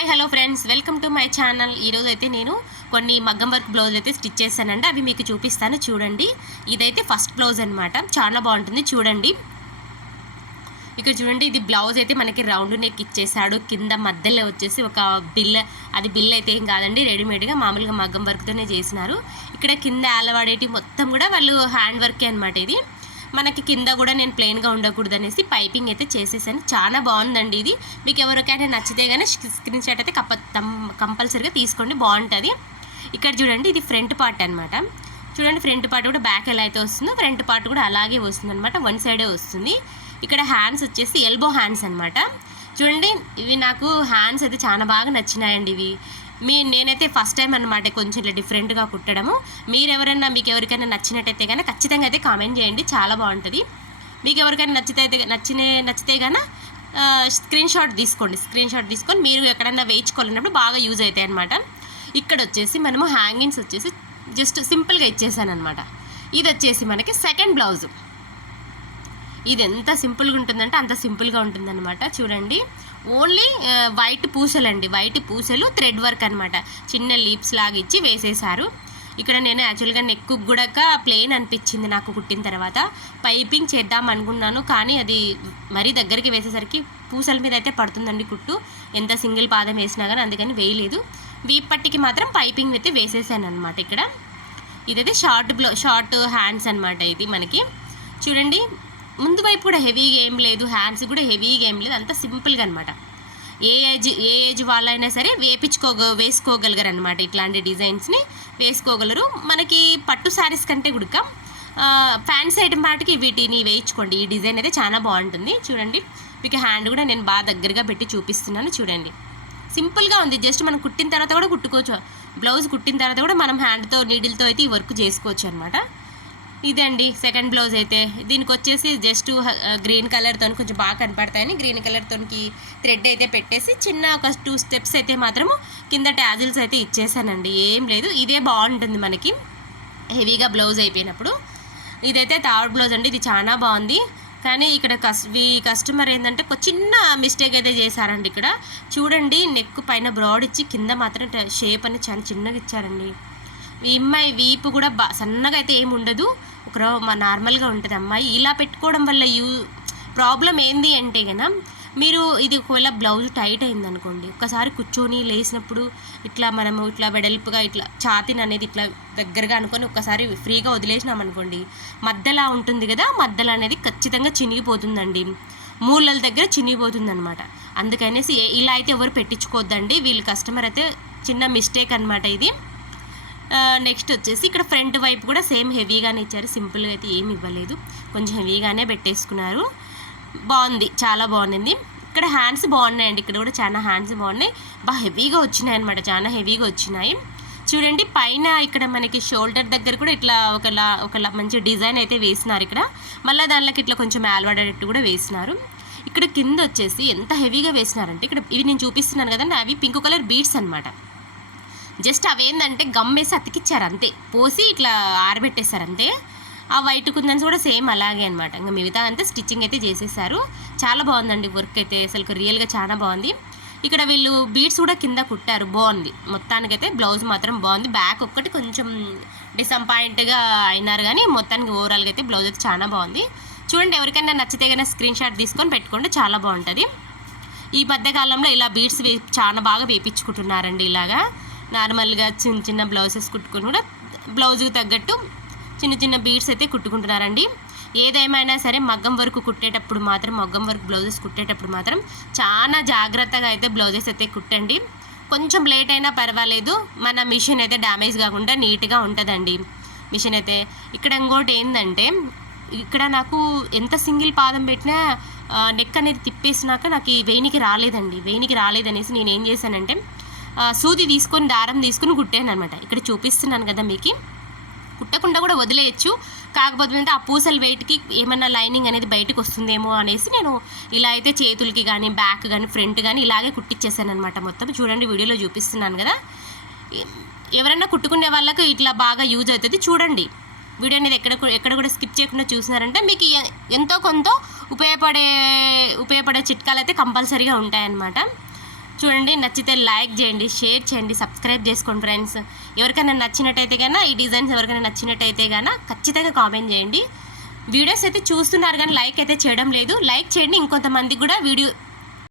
Hi hello friends. Welcome to my channel. ఈరోజు అయితే నేను కొన్ని మగ్గం వర్క్ బ్లౌజ్ అయితే స్టిచ్ చేశానండి. అవి మీకు చూపిస్తాను. చూడండి. ఇదైతే ఫస్ట్ బ్లౌజ్ అనమాట చాలా బాగుంటుంది. చూడండి. ఇక్కడ చూడండి ఇది బ్లౌజ్ అయితే మనకి రౌండ్ నెక్ ఇచ్చేసాడు. కింద మధ్యలో వచ్చేసి ఒక బిల్ అది బిల్ అయితే ఏం కాదండి. రెడీమేడ్గా మామూలుగా మగ్గం వర్క్తోనే చేసినారు. ఇక్కడ కింద ఆలవాడేటి మొత్తం కూడా వాళ్ళు హ్యాండ్ వర్కే అనమాట ఇది. మనకి కింద కూడా నేను ప్లెయిన్గా ఉండకూడదు అనేసి పైపింగ్ అయితే చేసేసాను. చాలా బాగుందండి ఇది. మీకు ఎవరికైనా నచ్చితే కానీ స్క్రీన్ షాట్ అయితే కప్ప కంపల్సరీగా తీసుకోండి. బాగుంటుంది. ఇక్కడ చూడండి ఇది ఫ్రంట్ పార్ట్ అనమాట చూడండి ఫ్రంట్ పార్ట్ కూడా బ్యాక్ ఎలా అయితే వస్తుందో ఫ్రంట్ పార్ట్ కూడా అలాగే వస్తుంది అనమాట వన్ సైడే వస్తుంది. ఇక్కడ హ్యాండ్స్ వచ్చేసి ఎల్బో హ్యాండ్స్ అనమాట చూడండి ఇవి నాకు హ్యాండ్స్ అయితే చాలా బాగా నచ్చినాయండి ఇవి. మీ నేనైతే ఫస్ట్ టైం అనమాట కొంచెం ఇలా డిఫరెంట్గా కుట్టడము. మీరు ఎవరైనా మీకు ఎవరికైనా నచ్చినట్టయితే కానీ ఖచ్చితంగా అయితే కామెంట్ చేయండి చాలా బాగుంటుంది. మీకు ఎవరికైనా నచ్చితే అయితే నచ్చినే నచ్చితే కానీ స్క్రీన్ షాట్ తీసుకోండి. స్క్రీన్ షాట్ తీసుకొని మీరు ఎక్కడైనా వేయించుకోవాలన్నప్పుడు బాగా యూజ్ అవుతాయి అనమాట ఇక్కడ వచ్చేసి మనము హ్యాంగింగ్స్ వచ్చేసి జస్ట్ సింపుల్గా ఇచ్చేసాను అనమాట ఇది వచ్చేసి మనకి సెకండ్ బ్లౌజ్ ఇది ఎంత సింపుల్గా ఉంటుందంటే అంత సింపుల్గా ఉంటుందన్నమాట. చూడండి. ఓన్లీ వైట్ పూసలండి. వైట్ పూసలు థ్రెడ్ వర్క్ అనమాట చిన్న లీప్స్ లాగా ఇచ్చి వేసేసారు ఇక్కడ నేను యాక్చువల్గా నెక్ కూడా ప్లెయిన్ అనిపించింది నాకు కుట్టిన తర్వాత. పైపింగ్ చేద్దాం అనుకున్నాను కానీ అది మరీ దగ్గరికి వేసేసరికి పూసల మీద అయితే పడుతుందండి కుట్టు. ఎంత సింగిల్ పాదం వేసినా కానీ అందుకని వేయలేదు. వీపట్టికి మాత్రం పైపింగ్ అయితే వేసేసాను అనమాట ఇక్కడ. ఇదైతే షార్ట్ బ్లౌ షార్ట్ హ్యాండ్స్ అనమాట ఇది మనకి. చూడండి ముందు వైపు కూడా హెవీగా ఏం లేదు హ్యాండ్స్ కూడా హెవీగా ఏం లేదు అంత సింపుల్గా అనమాట ఏ ఏజ్ ఏ ఏజ్ వాళ్ళైనా సరే వేపించుకోగ వేసుకోగలగరు అనమాట ఇట్లాంటి డిజైన్స్ని వేసుకోగలరు. మనకి పట్టు శారీస్ కంటే గుడక ఫ్యాన్సీ ఐటమ్ పాటికి వీటిని వేయించుకోండి. ఈ డిజైన్ అయితే చాలా బాగుంటుంది. చూడండి మీకు హ్యాండ్ కూడా నేను బాగా దగ్గరగా పెట్టి చూపిస్తున్నాను చూడండి. సింపుల్గా ఉంది. జస్ట్ మనం కుట్టిన తర్వాత కూడా కుట్టుకోవచ్చు. బ్లౌజ్ కుట్టిన తర్వాత కూడా మనం హ్యాండ్తో నీడిల్తో అయితే ఈ వర్క్ చేసుకోవచ్చు అనమాట ఇదండి సెకండ్ బ్లౌజ్ అయితే. దీనికి వచ్చేసి జస్ట్ గ్రీన్ uh, కలర్తో కొంచెం బాగా కనపడతాయని గ్రీన్ కలర్తోకి థ్రెడ్ అయితే పెట్టేసి చిన్న ఒక టూ స్టెప్స్ అయితే మాత్రము కింద ట్యాజిల్స్ అయితే ఇచ్చేసానండి. ఏం లేదు ఇదే బాగుంటుంది మనకి. హెవీగా బ్లౌజ్ అయిపోయినప్పుడు. ఇదైతే థర్డ్ బ్లౌజ్ అండి ఇది చాలా బాగుంది. కానీ ఇక్కడ కస్ ఈ కస్టమర్ ఏంటంటే ఒక చిన్న మిస్టేక్ అయితే చేశారండి ఇక్కడ. చూడండి నెక్ పైన బ్రాడ్ ఇచ్చి కింద మాత్రం షేప్ అని చాలా చిన్నగా ఇచ్చారండి. ఈ అమ్మాయి వీపు కూడా బా సన్నగా అయితే ఏమి ఉండదు. ఒక మా నార్మల్గా ఉంటుంది అమ్మాయి. ఇలా పెట్టుకోవడం వల్ల యూ ప్రాబ్లం ఏంది అంటే కనుక మీరు ఇది ఒకవేళ బ్లౌజ్ టైట్ అయింది అనుకోండి ఒకసారి కూర్చొని లేసినప్పుడు ఇట్లా మనము ఇట్లా వెడల్పుగా ఇట్లా ఛాతిని అనేది ఇట్లా దగ్గరగా అనుకొని ఒకసారి ఫ్రీగా వదిలేసినాం అనుకోండి మధ్యలా ఉంటుంది కదా మధ్యలో అనేది ఖచ్చితంగా చినిగిపోతుందండి. మూలల దగ్గర చినిగిపోతుంది అనమాట అందుకనేసి ఇలా అయితే ఎవరు పెట్టించుకోవద్దండి వీళ్ళు కస్టమర్ అయితే చిన్న మిస్టేక్ అనమాట ఇది. నెక్స్ట్ వచ్చేసి ఇక్కడ ఫ్రంట్ వైపు కూడా సేమ్ హెవీగానే ఇచ్చారు. సింపుల్గా అయితే ఏమి ఇవ్వలేదు. కొంచెం హెవీగానే పెట్టేసుకున్నారు. బాగుంది. చాలా బాగుంది. ఇక్కడ హ్యాండ్స్ బాగున్నాయండి. ఇక్కడ కూడా చాలా హ్యాండ్స్ బాగున్నాయి. బాగా హెవీగా వచ్చినాయి అనమాట చాలా హెవీగా వచ్చినాయి. చూడండి పైన ఇక్కడ మనకి షోల్డర్ దగ్గర కూడా ఇట్లా ఒకలా ఒకలా మంచి డిజైన్ అయితే వేసినారు ఇక్కడ. మళ్ళీ దానిలోకి ఇట్లా కొంచెం ఆల్వాడేటట్టు కూడా వేసినారు. ఇక్కడ కింద వచ్చేసి ఎంత హెవీగా వేసినారంటే ఇక్కడ ఇవి నేను చూపిస్తున్నాను కదండి అవి పింక్ కలర్ బీడ్స్ అనమాట జస్ట్ అవేందంటే గమ్ వేసి అతికిచ్చారు అంతే. పోసి ఇట్లా ఆరబెట్టేశారు అంతే ఆ వైట్ కుందన్స్ కూడా సేమ్ అలాగే అనమాట ఇంకా మిగతా అంతా స్టిచ్చింగ్ అయితే చేసేసారు చాలా బాగుందండి వర్క్ అయితే. అసలు రియల్గా చాలా బాగుంది. ఇక్కడ వీళ్ళు బీడ్స్ కూడా కింద కుట్టారు. బాగుంది. మొత్తానికైతే బ్లౌజ్ మాత్రం బాగుంది. బ్యాక్ ఒక్కటి కొంచెం డిసప్పాయింట్గా అయినారు కానీ మొత్తానికి ఓవరాల్గా అయితే బ్లౌజ్ అయితే చాలా బాగుంది. చూడండి ఎవరికైనా నచ్చితే కన్నా స్క్రీన్ షాట్ తీసుకొని పెట్టుకోండి. చాలా బాగుంటుంది. ఈ మధ్యకాలంలో ఇలా బీడ్స్ వే చాలా బాగా వేపించుకుంటున్నారండి ఇలాగా. నార్మల్గా చిన్న చిన్న బ్లౌజెస్ కుట్టుకుని కూడా బ్లౌజ్కి తగ్గట్టు చిన్న చిన్న బీడ్స్ అయితే కుట్టుకుంటున్నారండి. ఏదేమైనా సరే మగ్గం వర్క్ కుట్టేటప్పుడు మాత్రం మగ్గం వర్క్ బ్లౌజెస్ కుట్టేటప్పుడు మాత్రం చాలా జాగ్రత్తగా అయితే బ్లౌజెస్ అయితే కుట్టండి. కొంచెం లేట్ అయినా పర్వాలేదు మన మిషన్ అయితే డ్యామేజ్ కాకుండా నీట్గా ఉంటుందండి. మిషన్ అయితే ఇక్కడ ఇంకోటి ఏంటంటే ఇక్కడ నాకు ఎంత సింగిల్ పాదం పెట్టినా నెక్ అనేది తిప్పేసినాక నాకు ఈ వెయినికి రాలేదండి. వెయినికి రాలేదనేసి నేను ఏం చేశానంటే సూది తీసుకొని దారం తీసుకుని కుట్టాను అనమాట ఇక్కడ చూపిస్తున్నాను కదా మీకు. కుట్టకుండా కూడా వదిలేయచ్చు. కాకపోతే ఆ పూసల వెయిట్కి ఏమన్నా లైనింగ్ అనేది బయటకు వస్తుందేమో అనేసి నేను ఇలా అయితే చేతులకి కానీ బ్యాక్ కానీ ఫ్రంట్ కానీ ఇలాగే కుట్టించేసాను అనమాట మొత్తం. చూడండి వీడియోలో చూపిస్తున్నాను కదా. ఎవరైనా కుట్టుకునే వాళ్ళకు ఇట్లా బాగా యూజ్ అవుతుంది చూడండి. వీడియో అనేది ఎక్కడ ఎక్కడ కూడా స్కిప్ చేయకుండా చూసినారంటే మీకు ఎంతో కొంత ఉపయోగపడే ఉపయోగపడే చిట్కాలు అయితే కంపల్సరీగా ఉంటాయన్నమాట. చూడండి నచ్చితే లైక్ చేయండి షేర్ చేయండి సబ్స్క్రైబ్ చేసుకోండి ఫ్రెండ్స్. ఎవరికైనా నచ్చినట్టయితే కన్నా ఈ డిజైన్స్ ఎవరికైనా నచ్చినట్టయితే కన్నా ఖచ్చితంగా కామెంట్ చేయండి. వీడియోస్ అయితే చూస్తున్నారు కానీ లైక్ అయితే చేయడం లేదు. లైక్ చేయండి ఇంకొంతమందికి కూడా వీడియో